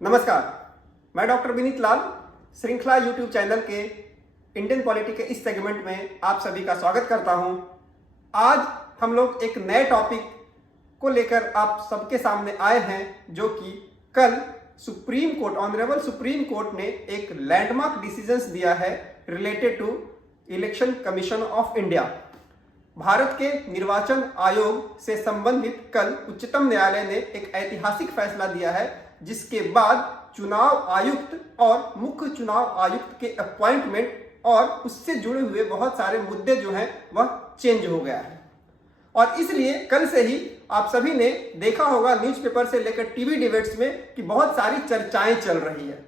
नमस्कार, मैं डॉक्टर विनीत लाल श्रृंखला यूट्यूब चैनल के इंडियन पॉलिटी के इस सेगमेंट में आप सभी का स्वागत करता हूं। आज हम लोग एक नए टॉपिक को लेकर आप सबके सामने आए हैं, जो कि कल Supreme Court, honourable Supreme Court ने एक लैंडमार्क डिसीजंस दिया है related to Election Commission of India. Bharat के निर्वाचन आयोग से संबंधित कल उच्चतम न्यायालय ने एक ऐतिहासिक फैसला दिया है, जिसके बाद चुनाव आयुक्त और मुख्य चुनाव आयुक्त के अपॉइंटमेंट और उससे जुड़े हुए बहुत सारे मुद्दे जो हैं वह चेंज हो गया है। और इसलिए कल से ही आप सभी ने देखा होगा न्यूज़पेपर से लेकर टीवी डिबेट्स में कि बहुत सारी चर्चाएं चल रही है।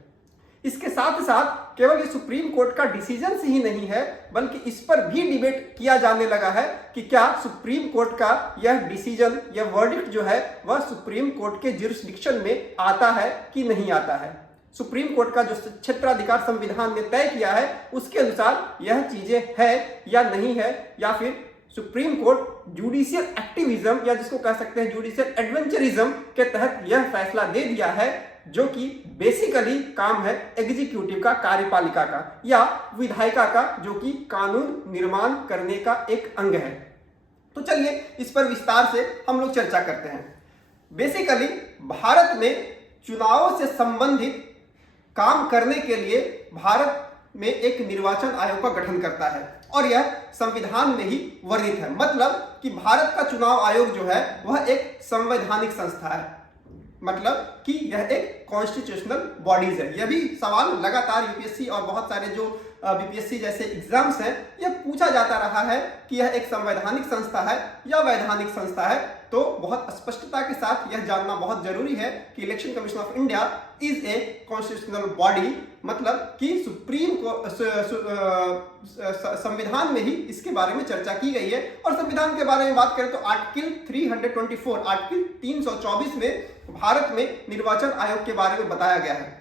इसके साथ साथ केवल ये सुप्रीम कोर्ट का डिसीजन ही नहीं है, बल्कि इस पर भी डिबेट किया जाने लगा है कि क्या सुप्रीम कोर्ट का यह डिसीजन, यह वर्डिक्ट जो है वह सुप्रीम कोर्ट के ज्यूरिसडिक्शन में आता है कि नहीं आता है। सुप्रीम कोर्ट का जो क्षेत्राधिकार संविधान ने तय किया है उसके अनुसार यह चीजें है या नहीं है, या फिर सुप्रीम कोर्ट जुडिशियल एक्टिविज्म या जिसको कह सकते हैं जुडिशियल एडवेंचरिज्म के तहत यह फैसला दे दिया है, जो कि बेसिकली काम है एग्जीक्यूटिव का, कार्यपालिका का या विधायिका का, जो कि कानून निर्माण करने का एक अंग है। तो चलिए इस पर विस्तार से हम लोग चर्चा करते हैं। बेसिकली भारत में चुनावों से संबंधित काम करने के लिए भारत में एक निर्वाचन आयोग का गठन करता है और यह संविधान में ही वर्णित है। मतलब कि भारत का चुनाव आयोग जो है वह एक संवैधानिक संस्था है, मतलब कि यह एक कॉन्स्टिट्यूशनल बॉडीज है। यह भी सवाल लगातार यूपीएससी और बहुत सारे जो बीपीएससी जैसे एग्जाम्स हैं, यह पूछा जाता रहा है कि यह एक संवैधानिक संस्था है या वैधानिक संस्था है। तो बहुत स्पष्टता के साथ यह जानना बहुत जरूरी है कि election Commission of India is a constitutional body, मतलब कि सुप्रीम को संविधान में ही इसके बारे में चर्चा की गई है। और संविधान के बारे में बात करें तो आर्टिकल 324, आर्टिकल 324 में भारत में निर्वाचन आयोग के बारे में बताया गया है।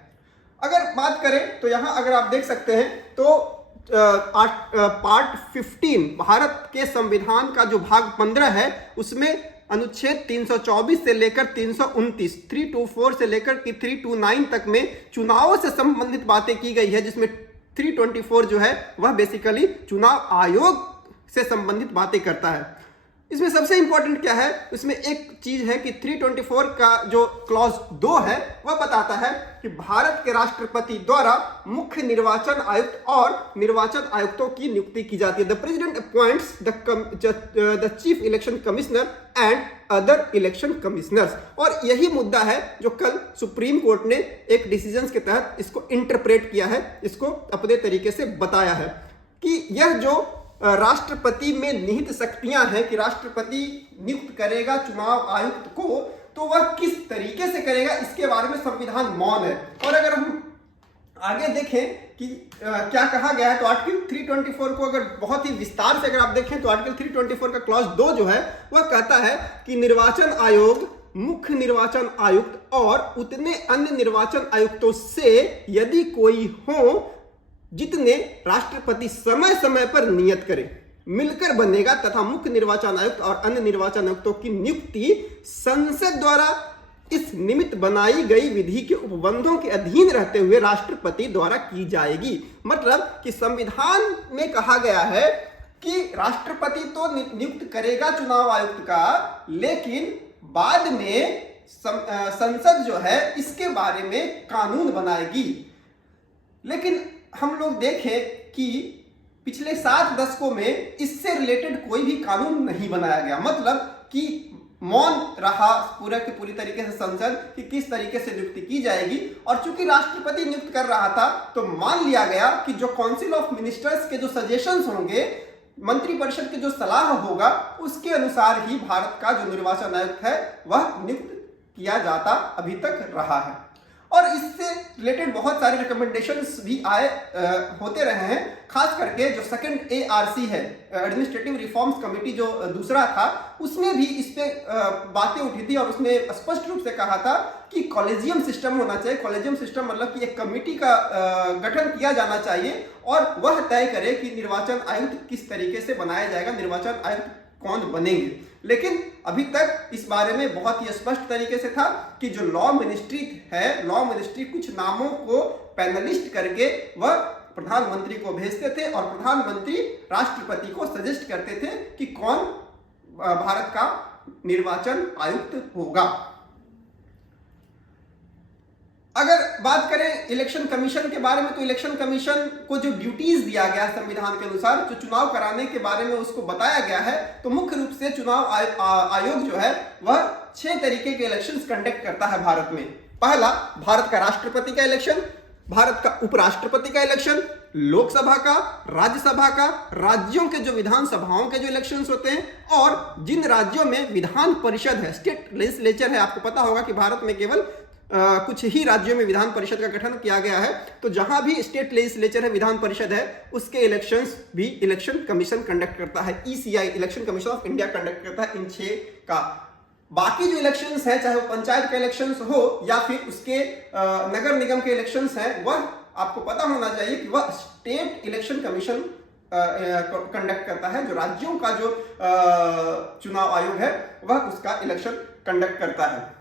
अगर बात करें तो यहां अगर आप देख सकते हैं तो पार्ट 15 भारत के संविधान का जो भाग 15 है उसमें अनुच्छेद 324 से लेकर 329, 324 से लेकर 329 तक में चुनावों से संबंधित बातें की गई है, जिसमें 324 जो है वह बेसिकली चुनाव आयोग से संबंधित बातें करता है। इसमें सबसे इंपॉर्टेंट क्या है, इसमें एक चीज है कि 324 का जो क्लॉज 2 है वह बताता है कि भारत के राष्ट्रपति द्वारा मुख्य निर्वाचन आयुक्त और निर्वाचन आयुक्तों की नियुक्ति की जाती है। The president appoints the chief election commissioner and other election commissioners. और यही मुद्दा है जो कल सुप्रीम कोर्ट ने एक डिसीजन के तहत इसको इंटरप्रेट किया है, इसको अपने तरीके से बताया है कि यह जो राष्ट्रपति में निहित शक्तियां हैं कि राष्ट्रपति नियुक्त करेगा चुनाव आयुक्त को, तो वह किस तरीके से करेगा इसके बारे में संविधान मौन है। और अगर हम आगे देखें कि क्या कहा गया है तो आर्टिकल 324 को अगर बहुत ही विस्तार से अगर आप देखें तो आर्टिकल 324 का क्लॉज 2 जो है वह कहता है कि निर्वाचन आयोग मुख्य निर्वाचन आयुक्त और उतने अन्य निर्वाचन आयुक्तों से यदि कोई हो जितने राष्ट्रपति समय समय पर नियत करे मिलकर बनेगा, तथा मुख्य निर्वाचन आयुक्त और अन्य निर्वाचन आयुक्तों की नियुक्ति संसद द्वारा इस निमित्त बनाई गई विधि के उपबंधों के अधीन रहते हुए राष्ट्रपति द्वारा की जाएगी। मतलब कि संविधान में कहा गया है कि राष्ट्रपति तो नियुक्त करेगा चुनाव आयुक्त का, लेकिन बाद में संसद जो है इसके बारे में कानून बनाएगी। लेकिन हम लोग देखें कि पिछले 7 दशकों में इससे रिलेटेड कोई भी कानून नहीं बनाया गया, मतलब कि मौन रहा पूरी तरीके से संसद कि किस तरीके से नियुक्ति की जाएगी। और चूंकि राष्ट्रपति नियुक्त कर रहा था तो मान लिया गया कि जो काउंसिल ऑफ मिनिस्टर्स के जो सजेशंस होंगे, मंत्रिपरिषद के जो सलाह होगा, उसके अनुसार ही भारत का जो निर्वाचन आयुक्त है वह नियुक्त किया जाता अभी तक रहा है। और इससे रिलेटेड बहुत सारे रिकमेंडेशंस भी होते रहे हैं, खास करके जो सेकंड एआरसी है, एडमिनिस्ट्रेटिव रिफॉर्म्स कमेटी जो दूसरा था, उसने भी इस पे बातें उठी थी और उसने स्पष्ट रूप से कहा था कि कॉलेजियम सिस्टम होना चाहिए। कॉलेजियम सिस्टम मतलब कि एक कमेटी का गठन किया जाना चाहिए और वह तय करे कि निर्वाचन आयुक्त किस तरीके से बनाया जाएगा, निर्वाचन आयुक्त कौन बनेंगे। लेकिन अभी तक इस बारे में बहुत ही स्पष्ट तरीके से था कि जो लॉ मिनिस्ट्री है, लॉ मिनिस्ट्री कुछ नामों को पैनलिस्ट करके वह प्रधानमंत्री को भेजते थे और प्रधानमंत्री राष्ट्रपति को सजेस्ट करते थे कि कौन भारत का निर्वाचन आयुक्त होगा। अगर बात करें इलेक्शन कमीशन के बारे में, तो इलेक्शन कमीशन को जो ड्यूटीज दिया गया है संविधान के अनुसार, जो चुनाव कराने के बारे में उसको बताया गया है, तो मुख्य रूप से चुनाव आयोग जो है वह 6 तरीके के इलेक्शंस कंडक्ट करता है भारत में। पहला, भारत का राष्ट्रपति का इलेक्शन, भारत का उपराष्ट्रपति का इलेक्शन, लोकसभा का, राज्यसभा का, राज्यों के जो विधानसभाओं के जो इलेक्शंस होते हैं, और जिन राज्यों में विधान परिषद है, स्टेट लेजिस्लेचर है। आपको पता होगा कि भारत में केवल कुछ ही राज्यों में विधान परिषद का गठन किया गया है, तो जहां भी स्टेट लेजिस्लेचर है, विधान परिषद है, उसके इलेक्शंस भी इलेक्शन कमीशन कंडक्ट करता है। ECI, election Commission of India, conduct करता है इन 6 का। बाकी जो इलेक्शंस हैं, चाहे वो पंचायत के इलेक्शंस हो या फिर उसके नगर निगम के इलेक्शंस हैं, वह आपको पता होना चाहिए कि वह स्टेट इलेक्शन कमीशन कंडक्ट करता है। जो राज्यों का जो चुनाव आयोग है वह उसका इलेक्शन कंडक्ट करता है।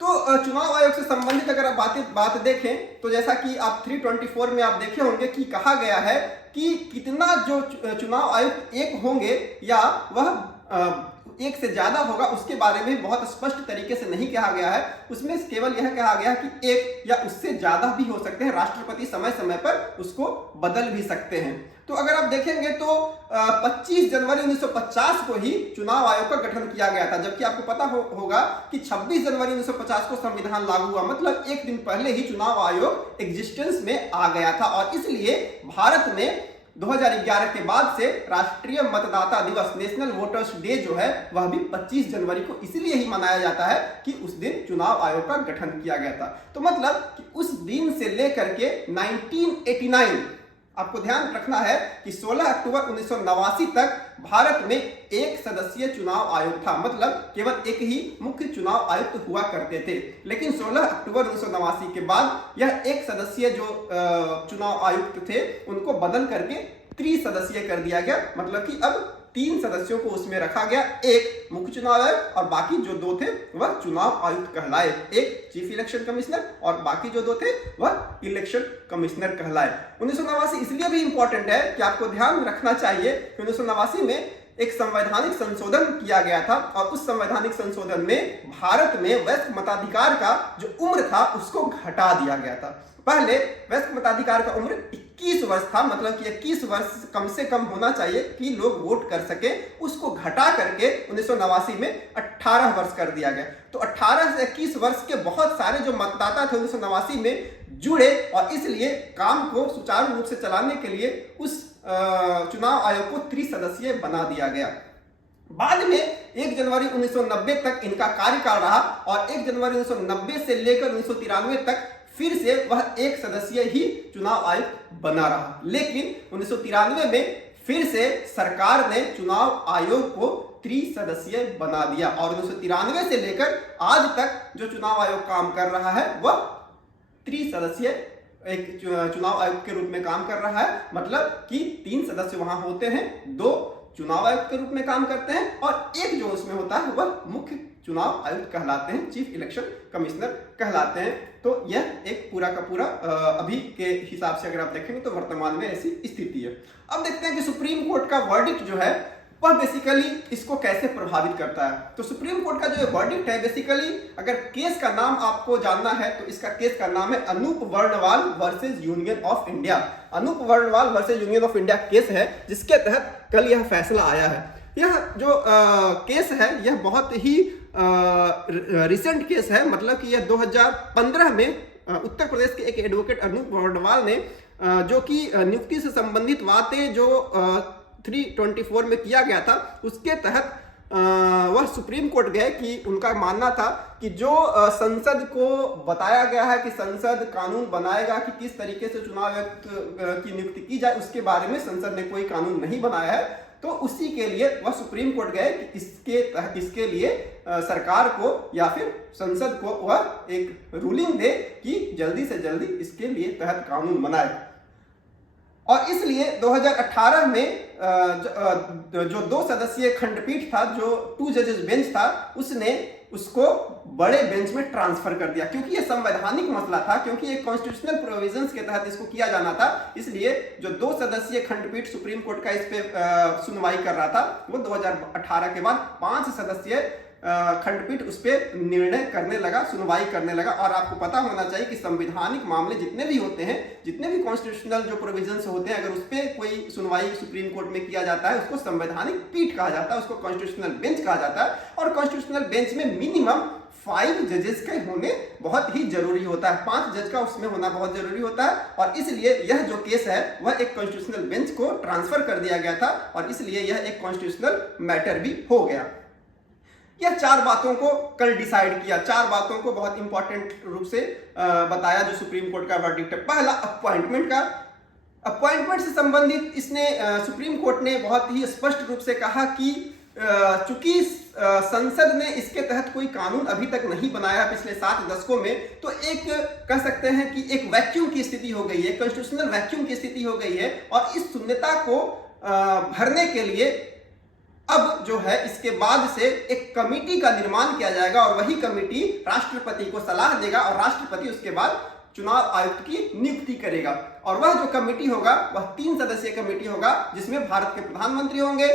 तो चुनाव आयोग से संबंधित अगर आप बात देखें, तो जैसा कि आप 324 में आप देखे होंगे कि कहा गया है कि कितना जो चुनाव आयुक्त एक होंगे या वह एक से ज्यादा होगा, उसके बारे में बहुत स्पष्ट तरीके से नहीं कहा गया है। उसमें केवल यह कहा गया कि एक या उससे ज्यादा भी हो सकते हैं, राष्ट्रपति समय समय पर उसको बदल भी सकते हैं। तो अगर आप देखेंगे तो 25 जनवरी 1950 को ही चुनाव आयोग का गठन किया गया था, जबकि आपको पता होगा कि 26 जनवरी 1950 को संविधान लागू हुआ, मतलब एक दिन पहले ही चुनाव आयोग एग्जिस्टेंस में आ गया था। और इसलिए भारत में 2011 के बाद से राष्ट्रीय मतदाता दिवस, नेशनल वोटर्स डे जो है, वह भी 25 जनवरी को इसलिए ही मनाया जाता है कि उस दिन चुनाव आयोग का गठन किया गया था। तो मतलब कि उस दिन से लेकर के 1989, आपको ध्यान रखना है कि 16 अक्टूबर 1989 तक भारत में एक सदस्यीय चुनाव आयोग था, मतलब केवल एक ही मुख्य चुनाव आयुक्त हुआ करते थे। लेकिन 16 अक्टूबर 1989 के बाद यह एक सदस्यीय जो चुनाव आयुक्त थे उनको बदल करके त्रिसदस्यीय कर दिया गया, मतलब कि अब 3 सदस्यों को उसमें रखा गया, एक मुख्य चुनाव आयुक्त और बाकी जो 2 थे वह चुनाव आयुक्त कहलाए, एक चीफ इलेक्शन कमिश्नर और बाकी जो 2 थे वह इलेक्शन कमिश्नर कहलाए। 1989 इसलिए भी इंपॉर्टेंट है कि आपको ध्यान रखना चाहिए कि 1989 में एक संवैधानिक संशोधन किया गया था और उस संवैधानिक संशोधन में भारत में वयस्क मताधिकार का जो उम्र था उसको घटा दिया गया था। पहले वयस्क मताधिकार का उम्र 21 वर्ष था, मतलब कि 21 वर्ष कम से कम होना चाहिए कि लोग वोट कर सके, उसको घटा करके 1989 में 18 वर्ष कर दिया गया। तो 18 से 21 वर्ष के बहुत सारे जो मतदाता थे 1989 में जुड़े और इसलिए काम को सुचारू रूप से चलाने के लिए उस चुनाव आयोग को त्रिसदस्यीय बना दिया गया। बाद में 1 जनवरी 1990 तक इनका कार्यकाल रहा और 1 जनवरी 1990 से लेकर 1993 तक फिर से वह एक सदस्यीय ही चुनाव आयुक्त बना रहा। लेकिन 1993 में फिर से सरकार ने चुनाव आयोग को त्रिसदस्यीय बना दिया और 1993 से लेकर आज तक जो चुनाव आयोग काम कर रहा है वह त्रिसदस्यीय एक चुनाव आयुक्त के रूप में काम कर रहा है, मतलब कि 3 सदस्य वहां होते हैं, 2 चुनाव आयुक्त के रूप में काम करते हैं और एक जो उसमें होता है वह मुख्य चुनाव आयुक्त कहलाते हैं, चीफ इलेक्शन कमिश्नर कहलाते हैं। तो यह एक पूरा का पूरा अभी के हिसाब से अगर आप देखेंगे तो वर्तमान में ऐसी स्थिति है। अब देखते हैं कि सुप्रीम कोर्ट का वर्डिक्ट जो है वह बेसिकली इसको कैसे प्रभावित करता है। तो सुप्रीम कोर्ट का जो वर्डिक्ट है, बेसिकली अगर केस का नाम आपको जानना है तो इसका केस का नाम है Anoop Varnwal versus Union of India. Anoop Varnwal versus Union of India case है जिसके तहत कल यह फैसला आया है। यह जो केस है यह बहुत ही रिसेंट केस है, मतलब कि यह 2015 में उत्तर प्रदेश के एक एडवोकेट अनूप वर्णवाल ने जो कि नियुक्ति से संबंधित बातें जो 324 में किया गया था उसके तहत वह सुप्रीम कोर्ट गए कि उनका मानना था कि जो संसद को बताया गया है कि संसद कानून बनाएगा कि किस तरीके से चुनाव आयुक्त की नियुक्ति की जाए, उसके बारे में संसद ने कोई कानून नहीं बनाया है। तो उसी के लिए वह सुप्रीम कोर्ट गए कि इसके लिए सरकार को या फिर संसद को वह एक रूलिंग दे कि जल्दी से जल्दी इसके लिए तहत कानून बनाए। और इसलिए 2018 में जो 2 सदस्यीय खंडपीठ था, जो 2 जजेस बेंच था, उसने उसको बड़े बेंच में ट्रांसफर कर दिया, क्योंकि ये संवैधानिक मसला था, क्योंकि ये कॉन्स्टिट्यूशनल प्रोविजंस के तहत इसको किया जाना था। इसलिए जो 2 सदस्यीय खंडपीठ सुप्रीम कोर्ट का इस पे सुनवाई कर रहा था, वो 2018 के बाद 5 सदस्यीय खंडपीठ उस पर निर्णय करने लगा, सुनवाई करने लगा। और आपको पता होना चाहिए कि संवैधानिक मामले जितने भी होते हैं, जितने भी कॉन्स्टिट्यूशनल जो प्रोविजंस होते हैं, अगर उस पर कोई सुनवाई सुप्रीम कोर्ट में किया जाता है, उसको संवैधानिक पीठ कहा जाता है, उसको कॉन्स्टिट्यूशनल बेंच कहा जाता है। और कॉन्स्टिट्यूशनल बेंच में मिनिमम 5 जजेस के होने बहुत ही जरूरी होता है, 5 जज का उसमें होना बहुत जरूरी होता है। और इसलिए यह जो केस है वह एक कॉन्स्टिट्यूशनल बेंच को ट्रांसफर कर दिया गया था, और इसलिए यह एक कॉन्स्टिट्यूशनल मैटर भी हो गया। यह 4 बातों को कल डिसाइड किया, 4 बातों को बहुत इंपॉर्टेंट रूप से बताया जो सुप्रीम कोर्ट का वर्डिक्ट है। पहला, अपॉइंटमेंट से संबंधित इसने सुप्रीम कोर्ट ने बहुत ही स्पष्ट रूप से कहा कि चूंकि संसद ने इसके तहत कोई कानून अभी तक नहीं बनाया पिछले 7 दशकों में, तो एक कह सकते हैं कि एक वैक्यूम की स्थिति हो गई है, कॉन्स्टिट्यूशनल वैक्यूम की स्थिति हो गई है। और इस शून्यता को भरने के लिए अब जो है इसके बाद से एक कमेटी का निर्माण किया जाएगा, और वही कमेटी राष्ट्रपति को सलाह देगा, और राष्ट्रपति उसके बाद चुनाव आयुक्त की नियुक्ति करेगा। और वह जो कमेटी होगा वह 3 सदस्यीय कमेटी होगा, जिसमें भारत के प्रधानमंत्री होंगे,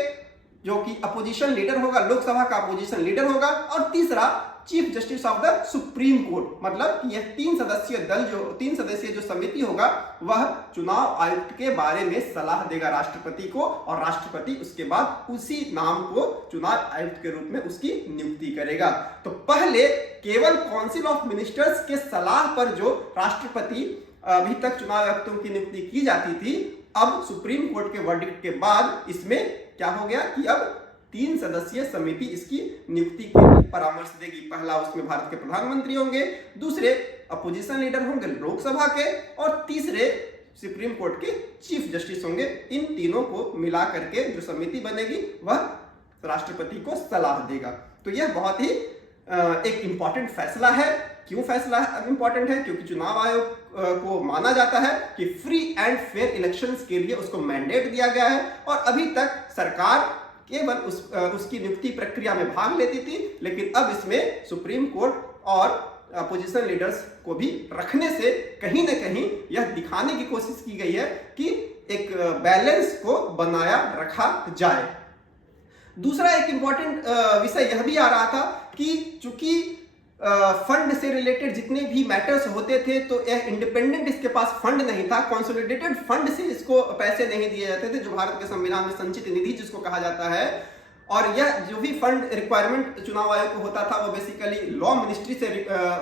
जो कि अपोजिशन लीडर होगा, लोकसभा का अपोजिशन लीडर होगा, और तीसरा chief justice of the supreme court. मतलब कि यह 3 सदस्यीय दल, जो 3 सदस्यीय जो समिति होगा, वह चुनाव आयुक्त के बारे में सलाह देगा राष्ट्रपति को, और राष्ट्रपति उसके बाद उसी नाम को चुनाव आयुक्त के रूप में उसकी नियुक्ति करेगा। तो पहले केवल काउंसिल ऑफ मिनिस्टर्स के सलाह पर जो राष्ट्रपति अभी तक चुनाव आयुक्तों की नियुक्ति की जाती थी, अब सुप्रीम कोर्ट के वर्डिक्ट के बाद इसमें क्या हो गया कि अब 3 सदस्यीय समिति इसकी नियुक्ति के लिए परामर्श देगी। पहला, उसमें भारत के प्रधानमंत्री होंगे, दूसरे अपोजिशन लीडर होंगे लोकसभा के, और तीसरे सुप्रीम कोर्ट के चीफ जस्टिस होंगे। इन तीनों को मिला करके जो समिति बनेगी वह राष्ट्रपति को सलाह देगा। तो यह बहुत ही एक इंपॉर्टेंट फैसला है। क्यों फैसला इंपॉर्टेंट है? क्योंकि चुनाव आयोग को माना जाता है कि फ्री एंड फेयर इलेक्शंस के लिए उसको मैंडेट दिया गया है, और अभी तक सरकार केवल उसकी नियुक्ति प्रक्रिया में भाग लेती थी, लेकिन अब इसमें सुप्रीम कोर्ट और अपोजिशन लीडर्स को भी रखने से कहीं ना कहीं यह दिखाने की कोशिश की गई है कि एक बैलेंस को बनाया रखा जाए। दूसरा एक इंपॉर्टेंट विषय यह भी आ रहा था कि चूंकि फंड से रिलेटेड जितने भी मैटर्स होते थे, तो यह इंडिपेंडेंट इसके पास फंड नहीं था, कंसोलिडेटेड फंड से इसको पैसे नहीं दिए जाते थे, जो भारत के संविधान में संचित निधि जिसको कहा जाता है। और यह जो भी फंड रिक्वायरमेंट चुनाव आयोग को होता था, वो बेसिकली लॉ मिनिस्ट्री से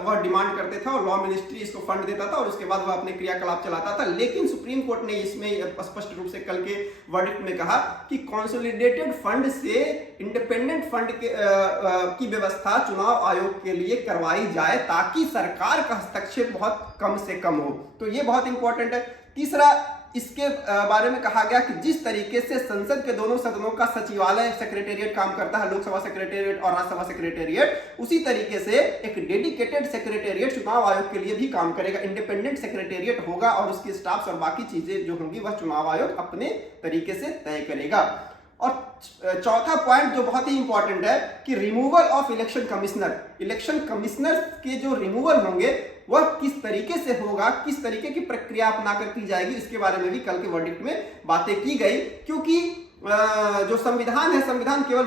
वह डिमांड करते था, और लॉ मिनिस्ट्री इसको फंड देता था, और उसके बाद वह अपने क्रियाकलाप चलाता था। लेकिन सुप्रीम कोर्ट ने इसमें स्पष्ट रूप से कल के वर्डिक्ट में कहा कि कंसोलिडेटेड फंड से इंडिपेंडेंट फंड की व्यवस्था चुनाव आयोग के लिए करवाई जाए, ताकि सरकार का हस्तक्षेप बहुत कम से कम हो। तो ये बहुत इंपॉर्टेंट है। तीसरा, इसके बारे में कहा गया कि जिस तरीके से संसद के दोनों सदनों का सचिवालय सेक्रेटेरिएट काम करता है, लोकसभा सेक्रेटेरिएट और राज्यसभा सेक्रेटेरिएट, उसी तरीके से एक डेडिकेटेड सेक्रेटेरिएट चुनाव आयोग के लिए भी काम करेगा। इंडिपेंडेंट सेक्रेटेरिएट होगा, और उसकी स्टाफ्स और बाकी चीजें जो होंगी वह चुनाव आयोग अपने तरीके से तय करेगा। और चौथा पॉइंट जो बहुत ही इंपॉर्टेंट है कि removal of election commissioner, election commissioner के जो रिमूवल होंगे वह किस तरीके से होगा, किस तरीके की प्रक्रिया अपनाकर की जाएगी, इसके बारे में भी कल के वर्डिक्ट में बातें की गई। क्योंकि जो संविधान है, संविधान केवल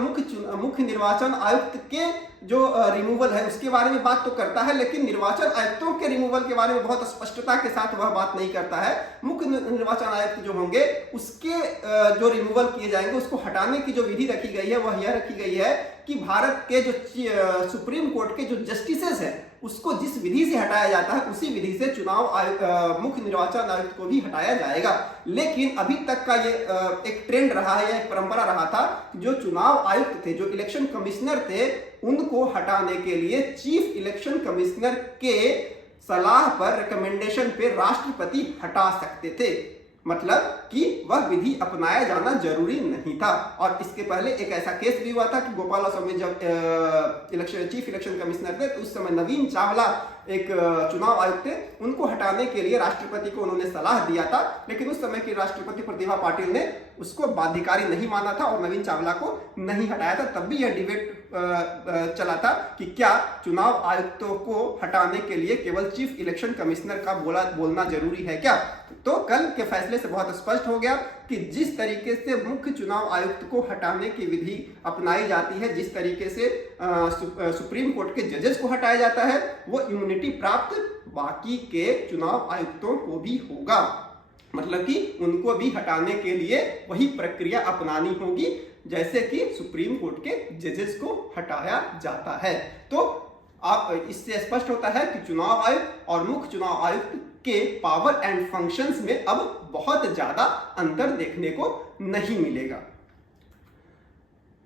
मुख्य निर्वाचन आयुक्त के जो रिमूवल है उसके बारे में बात तो करता है, लेकिन निर्वाचन आयुक्तों के रिमूवल के बारे में बहुत स्पष्टता के साथ वह बात नहीं करता है। मुख्य निर्वाचन आयुक्त जो होंगे उसके जो रिमूवल किए जाएंगे, उसको हटाने की जो विधि रखी गई है वह यह रखी गई है कि भारत के जो सुप्रीम कोर्ट के जो जस्टिसेस हैं उसको जिस विधि से हटाया जाता है उसी विधि से चुनाव मुख्य निर्वाचन आयुक्त को भी हटाया जाएगा। लेकिन अभी तक का ये एक ट्रेंड रहा है, एक परंपरा रहा था, जो चुनाव आयुक्त थे, जो इलेक्शन कमिश्नर थे, उनको हटाने के लिए चीफ इलेक्शन कमिश्नर के सलाह पर, रिकमेंडेशन पे राष्ट्रपति हटा सकते थे। मतलब कि वह विधि अपनाया जाना जरूरी नहीं था। और इसके पहले एक ऐसा केस भी हुआ था कि गोपाल स्वामी जब चीफ इलेक्शन कमिश्नर थे, तो उस समय नवीन चावला एक चुनाव आयुक्त थे, उनको हटाने के लिए राष्ट्रपति को उन्होंने सलाह दिया था, लेकिन उस समय की राष्ट्रपति प्रतिभा पाटिल ने उसको बाध्यकारी नहीं माना था और नवीन चावला को नहीं हटाया था। तब भी यह डिबेट चला था कि क्या चुनाव आयुक्तों को हटाने के लिए केवल चीफ इलेक्शन कमिश्नर का बोलना जरूरी है क्या। तो कल के फैसले से बहुत स्पष्ट हो गया कि जिस तरीके से मुख्य चुनाव आयुक्त को हटाने की विधि अपनाई जाती है, जिस तरीके से सुप्रीम कोर्ट के जजेस को हटाया जाता है, वो इम्यूनिटी प्राप्त बाकी के चुनाव आयुक्तों को भी होगा। मतलब कि उनको भी हटाने के लिए वही प्रक्रिया अपनानी होगी जैसे कि सुप्रीम कोर्ट के जजेस को हटाया जाता है। तो आप इससे स्पष्ट होता है कि चुनाव आयुक्त और मुख्य चुनाव आयुक्त के पावर एंड फंक्शंस में अब बहुत ज्यादा अंतर देखने को नहीं मिलेगा।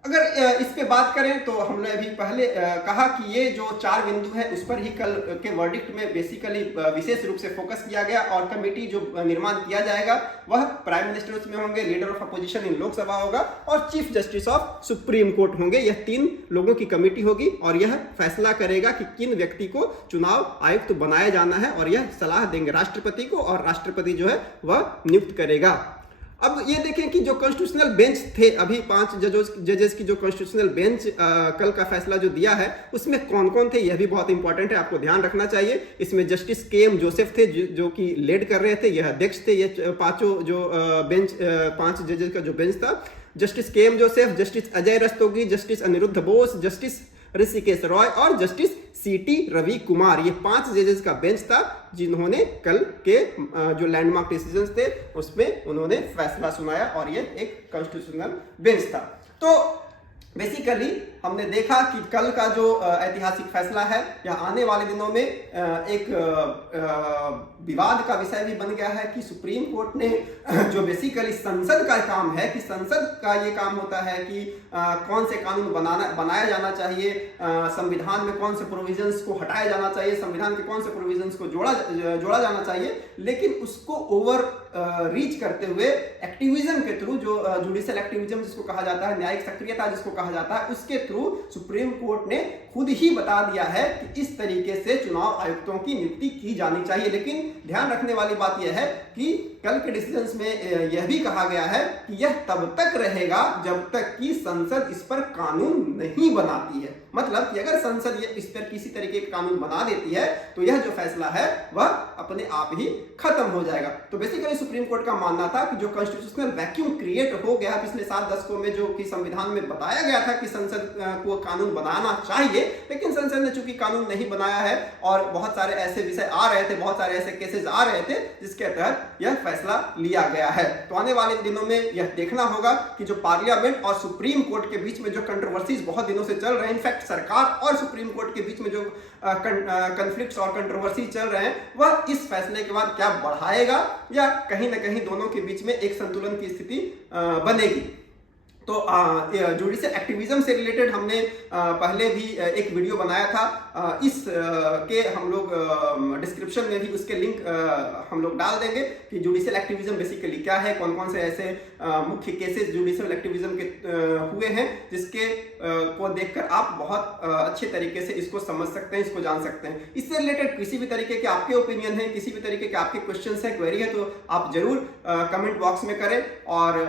अगर इस पे बात करें तो हमने अभी पहले कहा कि ये जो 4 बिंदु है उस पर ही कल के वर्डिक्ट में बेसिकली विशेष रूप से फोकस किया गया और कमेटी जो निर्माण किया जाएगा वह प्राइम मिनिस्टर उसमें होंगे, leader of opposition in Lok Sabha होगा और chief justice of supreme court होंगे। यह 3 लोगों की कमेटी होगी और यह फैसला करेगा कि किन व्यक्ति को चुनाव आयुक्त बनाया जाना है और यह सलाह देंगे राष्ट्रपति को और राष्ट्रपति जो है वह नियुक्त करेगा। अब ये देखें कि जो कॉन्स्टिट्यूशनल बेंच थे, अभी 5 जजेस की जो कॉन्स्टिट्यूशनल बेंच कल का फैसला जो दिया है उसमें कौन कौन थे यह भी बहुत इंपॉर्टेंट है, आपको ध्यान रखना चाहिए। इसमें जस्टिस के.एम. जोसेफ थे जो कि लीड कर रहे थे, यह अध्यक्ष थे। ये पांचों जो बेंच 5 जजेस का जो बेंच था, Justice K M. Joseph, Justice Ajay Rastogi, Justice Aniruddha Bose, Justice Hrishikesh Roy और जस्टिस सी.टी. रवि कुमार, ये 5 जजेस का बेंच था जिन्होंने कल के जो लैंडमार्क डिसीजंस थे उसमें उन्होंने फैसला सुनाया और ये एक कॉन्स्टिट्यूशनल बेंच था। तो बेसिकली हमने देखा कि कल का जो ऐतिहासिक फैसला है या आने वाले दिनों में एक विवाद का विषय भी बन गया है कि सुप्रीम कोर्ट ने जो बेसिकली संसद का काम है कि संसद का ये काम होता है कि कौन से कानून बनाया जाना चाहिए, संविधान में कौन से प्रोविजंस को हटाया जाना चाहिए, संविधान के कौन से प्रोविजंस को जोड़ा जाना चाहिए, लेकिन उसको ओवर रीच करते हुए एक्टिविज्म के थ्रू, जो जुडिशियल एक्टिविज्म जिसको कहा जाता है, न्यायिक सक्रियता जिसको कहा जाता है, उसके थ्रू सुप्रीम कोर्ट ने खुद ही बता दिया है कि इस तरीके से चुनाव आयुक्तों की नियुक्ति की जानी चाहिए। लेकिन ध्यान रखने वाली बात यह है कि कल के डिसीजंस में यह भी कहा गया है कि यह तब तक रहेगा जब तक कि संसद इस पर कानून नहीं बनाती है। मतलब कि अगर संसद इस पर किसी तरीके का कानून बना देती है तो यह जो फैसला है वह अपने आप ही खत्म हो जाएगा। तो बेसिकली सुप्रीम कोर्ट का मानना था कि जो कॉन्स्टिट्यूशनल वैक्यूम क्रिएट हो गया पिछले 7 दशकों में, जो कि संविधान में बताया गया था कि संसद को कानून बनाना चाहिए, लेकिन संसद ने चूंकि कानून नहीं बनाया है और बहुत सारे ऐसे विषय आ रहे थे, बहुत सारे ऐसे केसेस आ रहे थे जिसके तहत यह फैसला लिया गया है। तो आने वाले दिनों में यह देखना होगा कि जो पार्लियामेंट और सुप्रीम कोर्ट के बीच में जो कंट्रोवर्सीज बहुत दिनों से चल रहे हैं, इनफैक्ट सरकार और सुप्रीम कोर्ट के बीच में जो कन्फ्लिक्ट्स और कंट्रोवर्सी चल रहे हैं, वह इस फैसले के बाद क्या बढ़ाएगा या कहीं ना कहीं दोनों के बीच में एक संतुलन की स्थिति बनेगी। तो जुडिशियल एक्टिविज्म से रिलेटेड हमने पहले भी एक वीडियो बनाया था, इस के हम लोग डिस्क्रिप्शन में भी उसके लिंक हम लोग डाल देंगे कि जुडिशियल एक्टिविज्म बेसिकली क्या है, कौन कौन से ऐसे मुख्य केसेस जुडिशियल एक्टिविज्म के हुए हैं जिसके को देखकर आप बहुत अच्छे तरीके से इसको समझ सकते हैं, इसको जान सकते हैं। इससे रिलेटेड किसी भी तरीके के आपके ओपिनियन है, किसी भी तरीके के आपके क्वेश्चन है, क्वेरी है, तो आप जरूर कमेंट बॉक्स में करें और